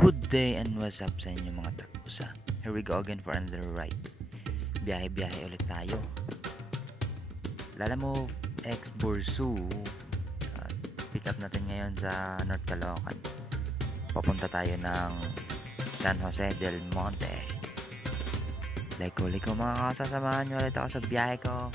Good day and what's up sa inyo mga takbusa. Here we go again for another ride. Biyahe-biyahe ulit tayo. Lalamove X Bursu. Pick up natin ngayon sa North Caloocan. Papunta tayo ng San Jose del Monte. Liko mga kasasamahan nyo ulit ako sa biyahe ko.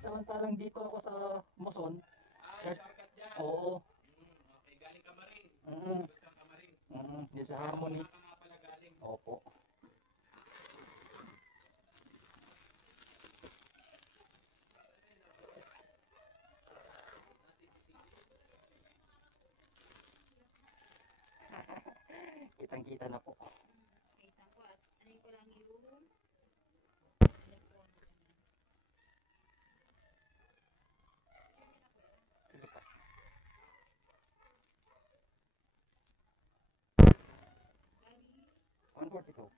Samantalang dito ako sa Moson. Shortcut dyan. Oo. Okay, galing Kamarin. Mm. Gusto kang Kamarin. Dito sa Harmony. Saan ka nga pala galing? Opo. Kitang-kita na po. Kita ko at ano ko lang iluhon. Sige pa. $142.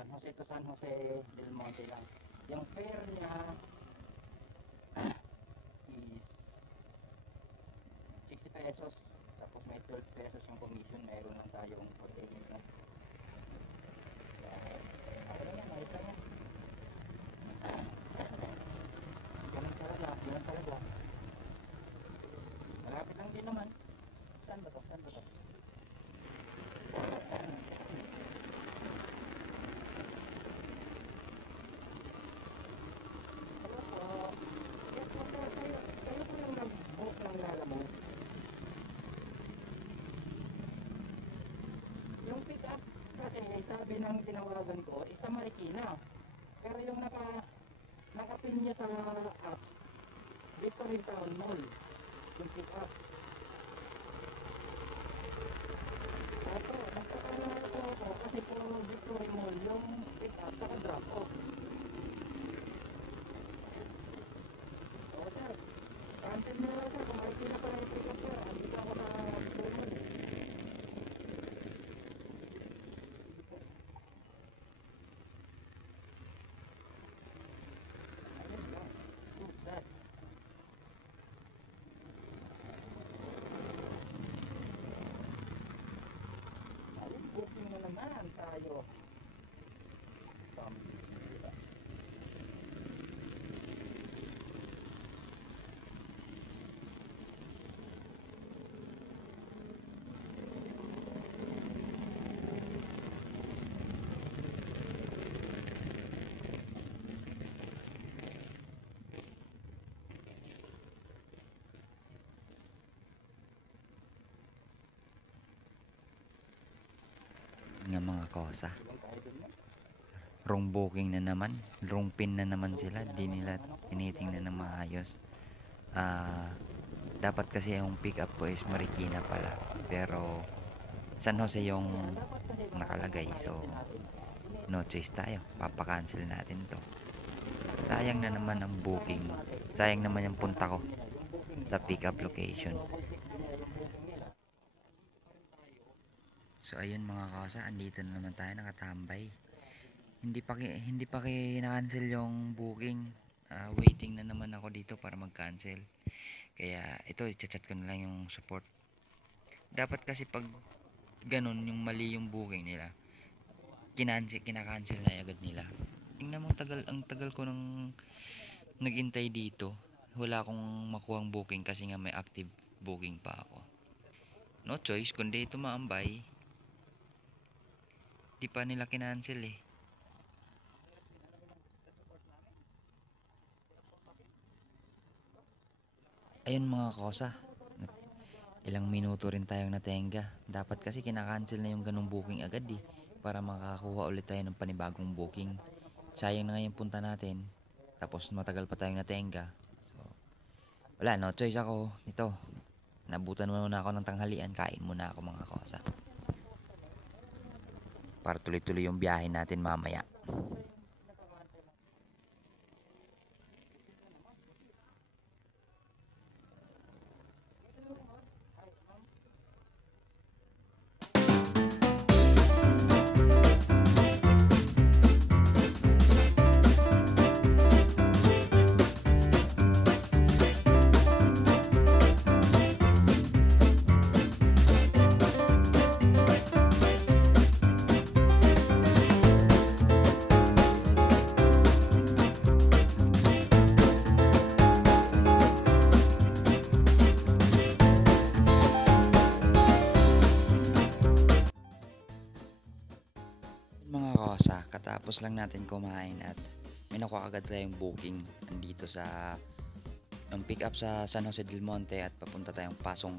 San Jose to San Jose del Monte lang. Yung fare niya is 60 pesos. Tapos may 12 pesos yung commission. Mayroon lang tayong 48 na. Ako lang yan, ayos lang yan. Ganun talaga, ganun talaga. Malapit lang din naman. Saan ba to? Saan ba to? Yung pick up kasi sabi ng tinawagan ko isa Marikina, pero yung nakapin niya sa app Victory Town Mall yung pick up. Opo, nagtatanong ako kasi po Victory Mall yung pick up saka drop off. Oo sir, cancel na lang sir, kung Marikina pa yung pick up sir, andito ako sa Victory Mall. Booking na naman tayo. Nga mga kosa. Wrong booking na naman. Wrong pin na naman sila. Di nila tinitingnan na maayos. Dapat kasi yung pick up ko is Marikina pala. Pero San Jose yung nakalagay. So no choice tayo. Papakancel natin to. Sayang na naman ang booking. Sayang naman yung punta ko sa pick up location. So ayun mga kasa, andito na naman tayo nakatambay. Hindi pa na-cancel yung booking. Waiting na naman ako dito para mag-cancel. Kaya ito, i-chat ko na lang yung support. Dapat kasi pag ganun, yung mali yung booking nila, kinakancel na agad nila. Tingnan mo, ang tagal ko nang nagintay dito. Wala akong makuhang booking kasi nga may active booking pa ako. No choice kundi tumaambay. Di pa nila kinancel eh. Ayun mga kosa, ilang minuto rin tayong natenga. Dapat kasi kinakancel na yung ganung booking agad eh, para makakuha ulit tayo ng panibagong booking. Sayang na nga yung punta natin, tapos matagal pa tayong natenga. So, wala, no choice ako. Ito, nabutan muna ako ng tanghalian, kain muna ako mga kosa. Para tuloy-tuloy yung biyahe natin mamaya. Mga kosa, katapos lang natin kumain at may nakuha agad tayong booking andito sa ang pick up sa San Jose del Monte at papunta tayong Pasong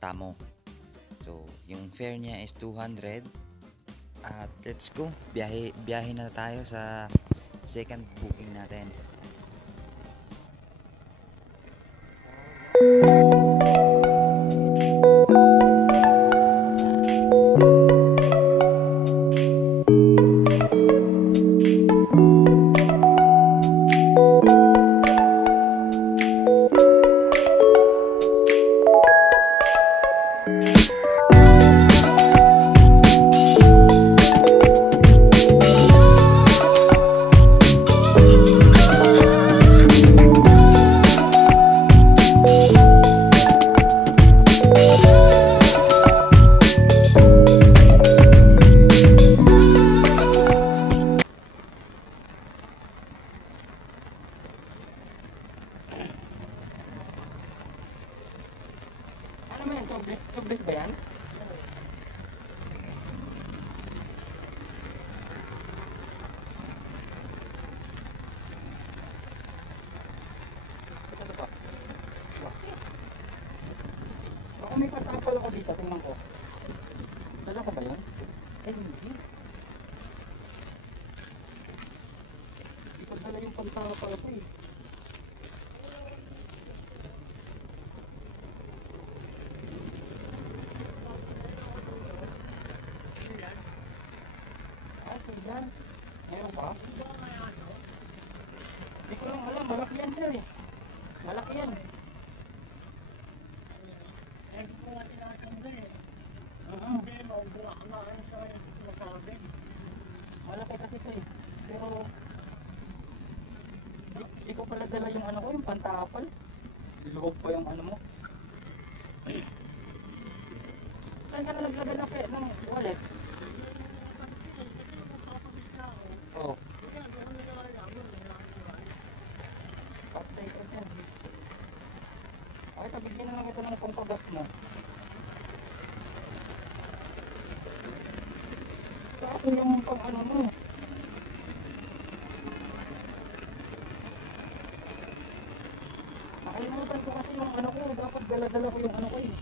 Tamo. So, yung fare niya is 200 at let's go. Biyahe na tayo sa second booking natin. Ano mo yan? Tublis ba yan? Ito ba? Baka may patapal ako dito, tingnan ko. Dala ko ba yun? Eh, hindi. Hindi ko dala yung pantapal ko eh. Yan. Meron ba? Hindi ko lang alam. Malaki yan sir eh. Malaki yan. Malaki kasi ito eh. Pero hindi ko pala dala yung ano ko, yung pantapal. Loob pa yung ano mo. Saan ka nalaglagal ng wallet? Oh. Updated yan. Ay, tabigyan na lang ito ng pangpagas mo. Kaso yung pang ano mo. Nakalimutan ko kasi yung ano ko. Dapat dala-dala ko yung ano ko eh.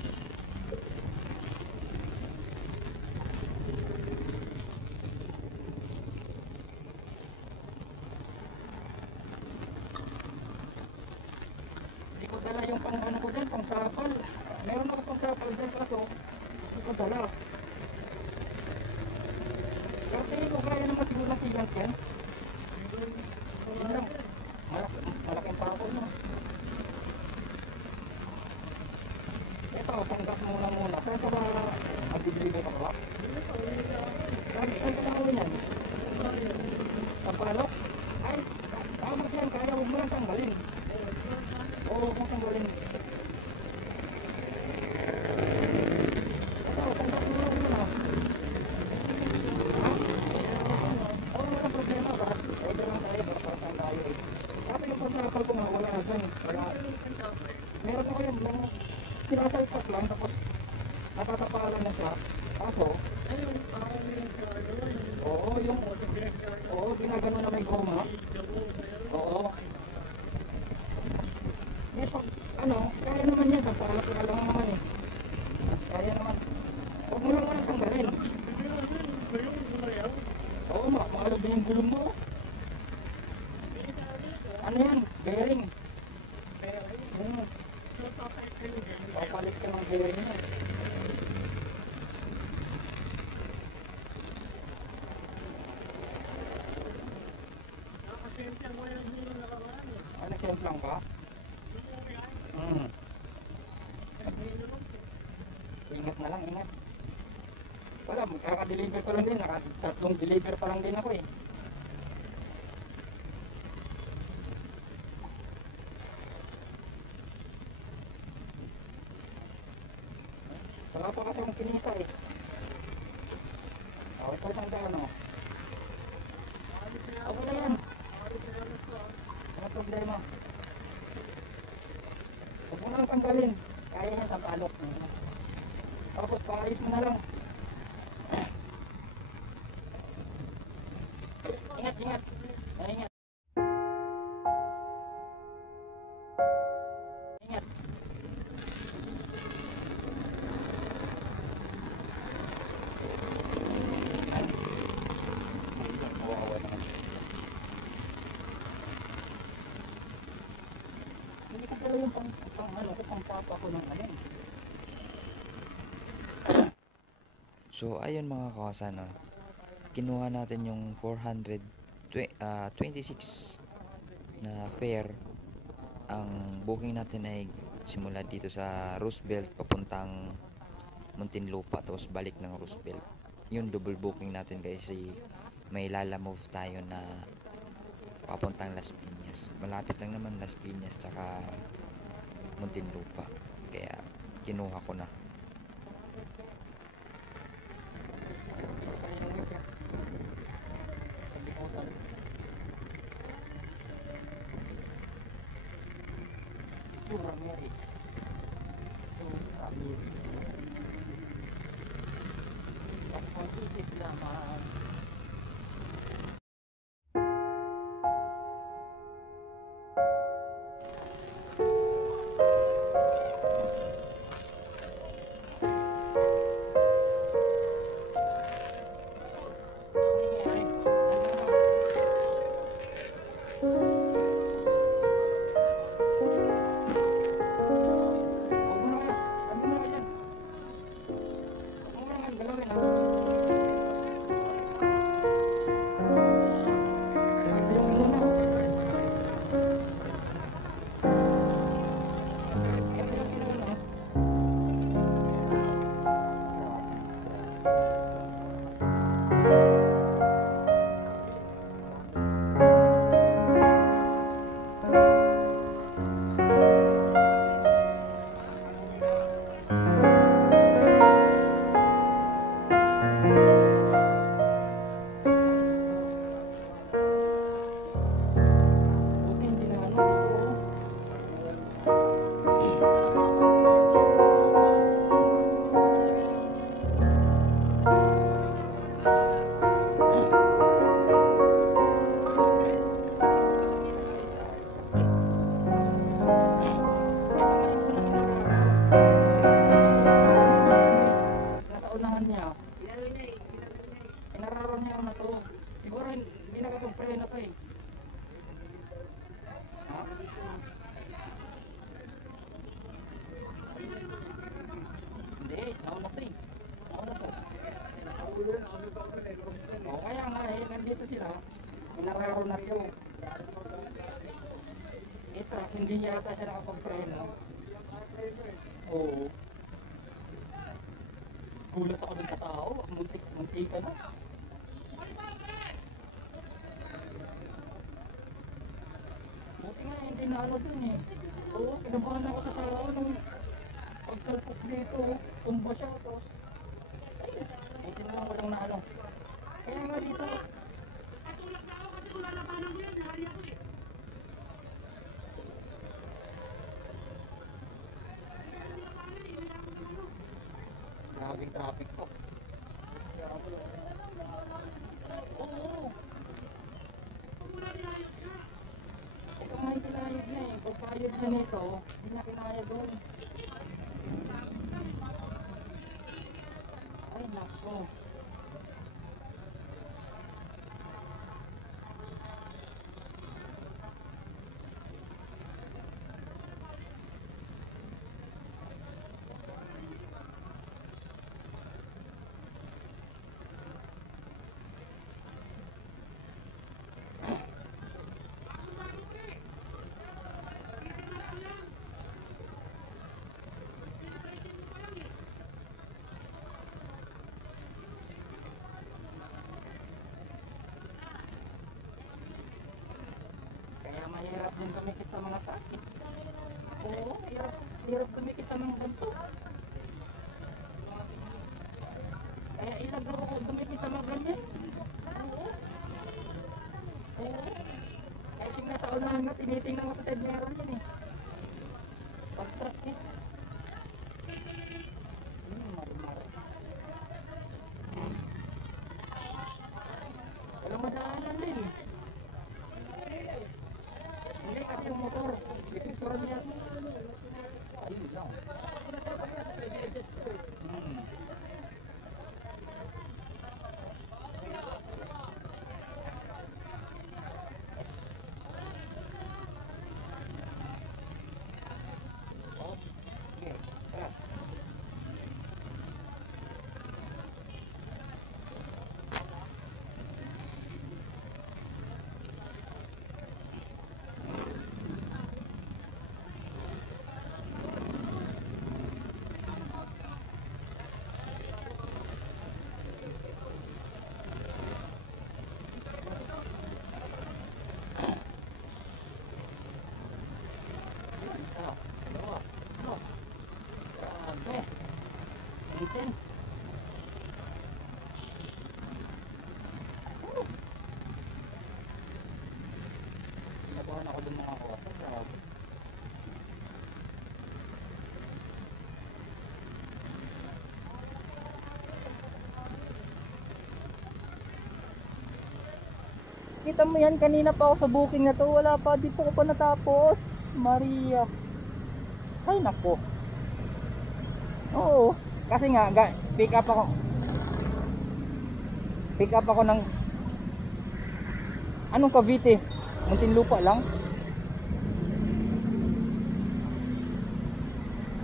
Dala yung pang ano ko din, pang sapal. Meron ako pang sapal din kaso hindi ko dala. Pero tingin ko kaya naman siguro na silang yan. Malaking papel mo. Ito, tanggap muna. Saan ka ba mag-deliver ka ba? Saan ka ba yan? Sa palok? Ay, tama yan, kaya huwag mo lang tanggap. Nakakapalan na siya. Kaso, oo, yung, oo, ginagano na may goma. Oo. Eh, pag, ano, kaya naman yan, papalat na lang naman eh. Kaya naman. Huwag mo lang naman tanggalin. Oo, makalog din yung gulong mo. Ano yan? Bearing. Papalit ka ng bearing yan. Nag-semplang ka? Ingat na lang, ingat. Wala, magkaka-deliver pa lang din. Tatlong deliver pa lang din ako eh. Wala pa kasi akong kinita eh. Ito isang daan o. Ako na yan. Ano problema? Huwag mo lang tanggalin. Kaya yan sa palok. Tapos pangayos mo na lang. Ingat, ingat. Ingat. Ingat. Wawa naman. Hindi ka pala yung pang-papa ko ng alin. So ayun mga kawasan, no? Kinuha natin yung 426 na fare. Ang booking natin ay simula dito sa Roosevelt papuntang Muntinlupa tapos balik ng Roosevelt. Yung double booking natin kasi may lalamove tayo na papuntang Las Piñas. Malapit lang naman Las Piñas tsaka Muntinlupa. Kaya kinuha ko na. Hindi yata siya nakapag-preno. Oo. Gulat ako dun sa tao. Muntik ka na. Buti nga hindi na ano dun eh. Oo, pinabahan ako sa tao nung pagsalpok dito. Tumba siya tapos. Hindi na lang walang na ano. Kaya nga dito. Katulad na ako kasi kung lalabanan ko yan, nahali ako eh. Grabing traffic to. Oo. Ito nga yung kinayod na eh. Kung kayod na nito, hindi na kinayod doon. Ay, nako. Kaya mahirap din dumikit sa mga sakit. Oo, hirap dumikit sa mga ganito. Kaya ilag ako dumikit sa mga ganyan. Oo. Oo. Kaya tingnan sa unahan na, tinitingnan ko sa side mirror yun eh. Pag-track eh. Mari-mari. Walang madaanan din. Hindi kasi yung motor, ipicturan niya. Ayun lang. Okay, tara. Isa, dalawa, tatlo. Grabe. Intense. Pinakuhan ako dun mga kawasa. Grabe. Kita mo yan, kanina pa ako sa booking na to, wala pa, di pa ko pa natapos. Maria. Ay nako. Oo, kasi nga pick up ako. Pick up ako ng anong Cavite? Muntinlupa lang.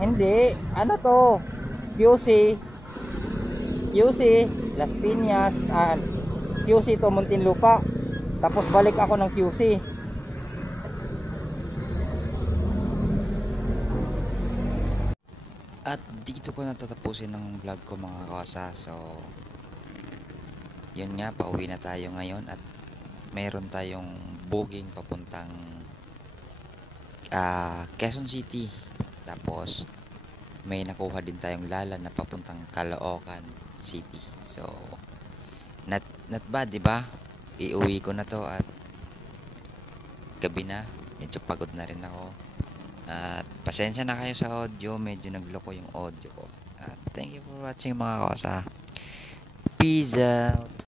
Hindi, ano to? QC. Las Piñas, QC to Muntinlupa. Tapos balik ako ng QC. At dito ko natatapusin ng vlog ko mga kawasa. So yun nga, pauwi na tayo ngayon at mayroon tayong booking papuntang Quezon City. Tapos may nakuha din tayong lala na papuntang Caloocan City. So not bad, di ba? Iuwi ko na to at gabi na, medyo pagod na rin ako. At pasensya na kayo sa audio, medyo nagloko yung audio ko. At thank you for watching mga kawasa. Peace out.